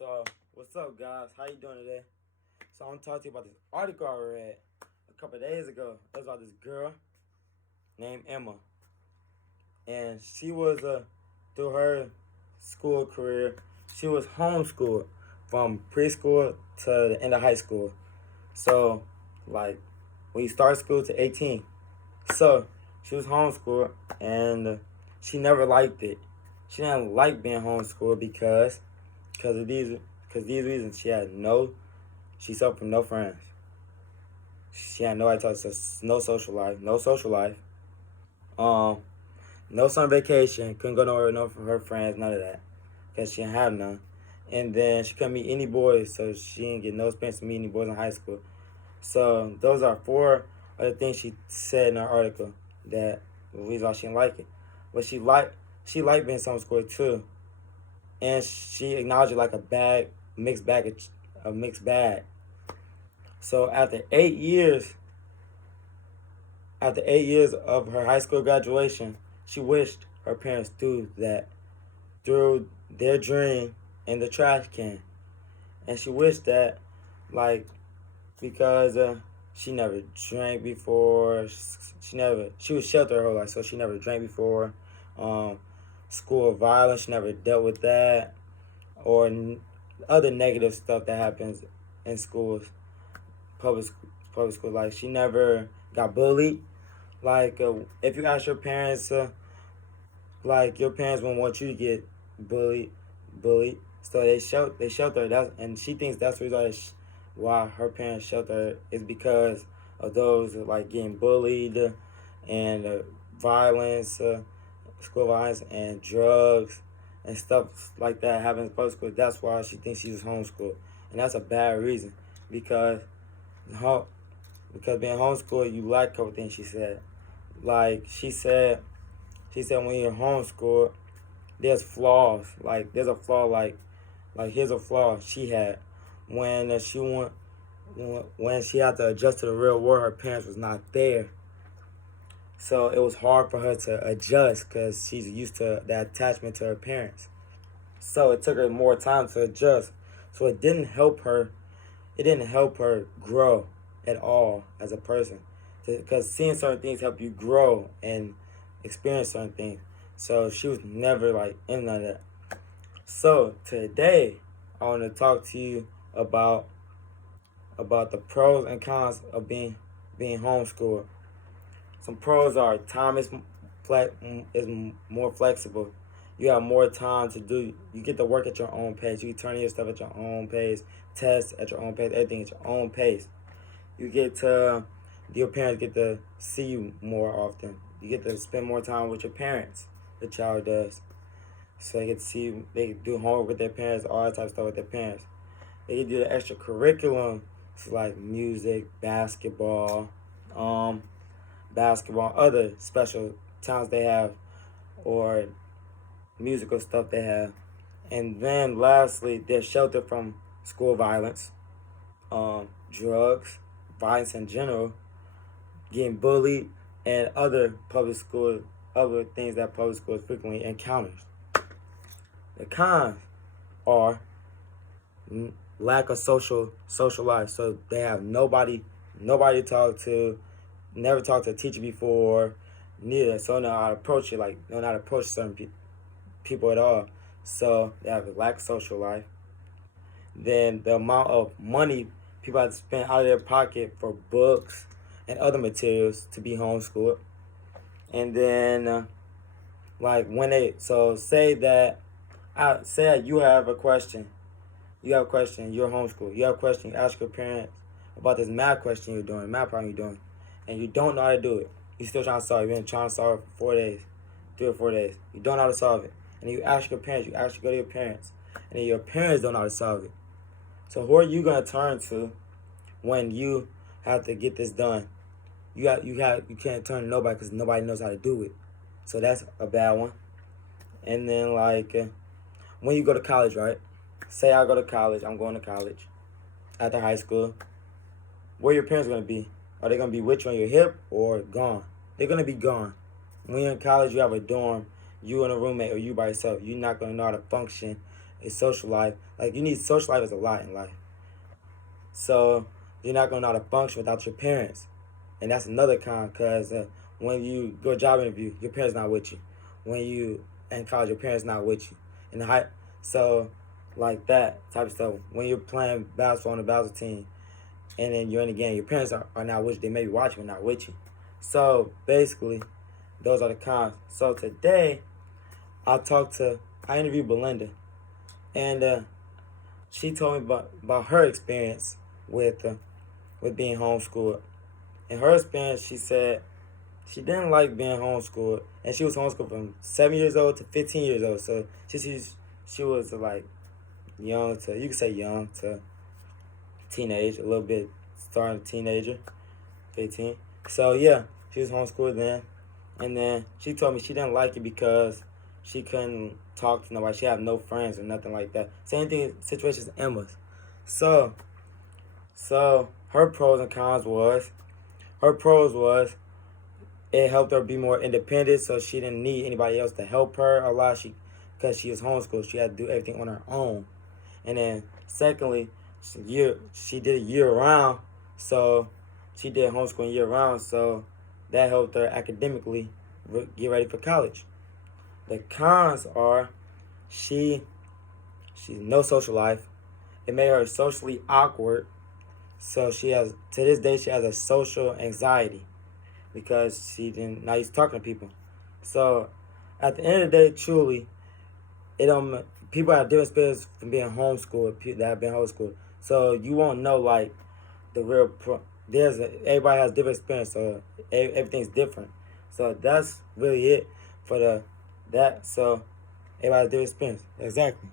So, what's up, guys? How you doing today? So, I'm talking to you about this article I read a couple of days ago. It was about this girl named Emma, and she was through her school career, she was homeschooled from preschool to the end of high school. So, like, when you start school to 18. So, she was homeschooled, and she never liked it. She didn't like being homeschooled because of these reasons. She suffered from no friends. She had no no social life, um, no summer vacation, couldn't go nowhere, no for her friends, none of that, because she didn't have none. And then she couldn't meet any boys, so she didn't get no experience to meet any boys in high school. So those are four of the things she said in her article that the reason why she didn't like it. But she liked being homeschooled too, and she acknowledged it like mixed bag, a mixed bag. So after 8 years of her high school graduation, she wished her parents threw their dream in the trash can, and she wished that, like, because she never drank before. She was sheltered her whole life, so she never drank before. Um, School violence, she never dealt with that, or other negative stuff that happens in schools, public public school. Like, she never got bullied. Like, if you ask your parents, like, your parents won't want you to get bullied, bullied. So they shelter her. And she thinks that's the reason why her parents shelter her is because of those like getting bullied and violence, school violence and drugs and stuff like that happens in public school. That's why she thinks she's homeschooled, and that's a bad reason because ho- because being homeschooled you lack a couple things. Like she said when you're homeschooled, there's flaws. Like there's a flaw. Like here's a flaw she had when when she had to adjust to the real world. Her parents was not there, so it was hard for her to adjust because she's used to that attachment to her parents. So it took her more time to adjust. So it didn't help her. It didn't help her grow at all as a person, because seeing certain things help you grow and experience certain things. So she was never like in none of that. So today I want to talk to you about the pros and cons of being homeschooled. Some pros are time is more flexible. You have more time to do. You get to work at your own pace. You can turn in your stuff at your own pace, tests at your own pace, everything at your own pace. You get to Your parents get to see you more often. You get to spend more time with your parents. The child does. So they get to see you. They do homework with their parents, all that type of stuff with their parents. They can do the extra curriculum, so like music, um, other special talents they have, or musical stuff they have. And then lastly, they're sheltered from school violence, drugs, violence in general, getting bullied, and other things that public schools frequently encounters. The cons are lack of social life. So they have nobody to talk to, never talked to a teacher before, neither. So know how to approach it, like know how to approach certain people at all. So they have a lack of social life. Then the amount of money people have to spend out of their pocket for books and other materials to be homeschooled. And then like when they so say that you have a question. You're homeschooled. You have a question, you ask your parents about this math question you're doing, math problem you're doing, and you don't know how to do it. You're still trying to solve it. You've been trying to solve it for 4 days, 3 or 4 days. You don't know how to solve it. And you ask your parents, you go to your parents, and then your parents don't know how to solve it. So who are you gonna turn to when you have to get this done? You can't turn to nobody because nobody knows how to do it. So that's a bad one. And then like when you go to college, right? Say I go to college, I'm going to college after high school. Where your parents gonna be? Are they gonna be with you on your hip or gone? They're gonna be gone. When you're in college, you have a dorm, you and a roommate, or you by yourself. You're not gonna know how to function a social life. Like, you need social life is a lot in life. So you're not gonna know how to function without your parents, and that's another con. Cause when you go job interview, your parents not with you. When you in college, your parents not with you. In the high, so like that type of stuff. When you're playing basketball on the basketball team, and then you're in the game, your parents are not with you. They may be watching, but not with you. So basically, those are the cons. So today, I interviewed Belinda, and she told me about her experience with being homeschooled. In her experience, she said she didn't like being homeschooled, and she was homeschooled from 7 years old to 15 years old. So she was like young to, you could say young to teenage, a little bit starting teenager, 15. So yeah, she was homeschooled then, and then she told me she didn't like it because she couldn't talk to nobody. She had no friends or nothing like that. Same thing situations Emma's. So her pros and cons was, her pros was it helped her be more independent, so she didn't need anybody else to help her a lot. Because she was homeschooled, she had to do everything on her own. And then secondly, she did it year round, so she did homeschooling year round, so that helped her academically get ready for college. The cons are she's no social life. It made her socially awkward. So she has, to this day, she has a social anxiety because she didn't not used to talking to people. So at the end of the day, truly, it don't, people have different experiences from being homeschooled, people that have been homeschooled. So you won't know like the real everybody has different experience, so everything's different. So that's really it for that. So everybody has different experience. Exactly.